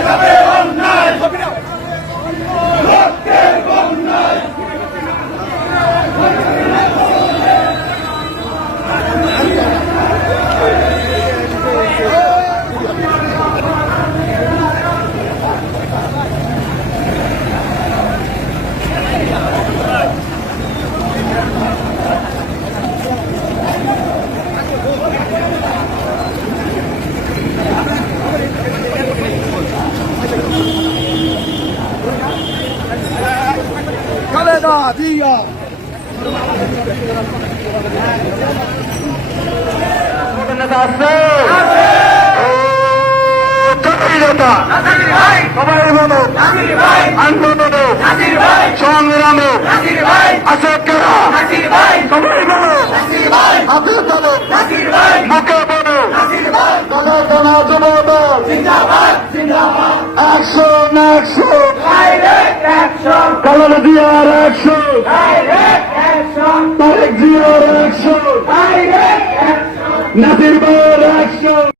খালেদা বলো আন্দোলনে সংগ্রামে আছে কারা সবাই বলো হাতে বলো মুখে বলো দাদা দানা জনতা অ্যাকশন খালাল জিয়ার একশো। তারেক জিয়ার একশো। নাতির একশো।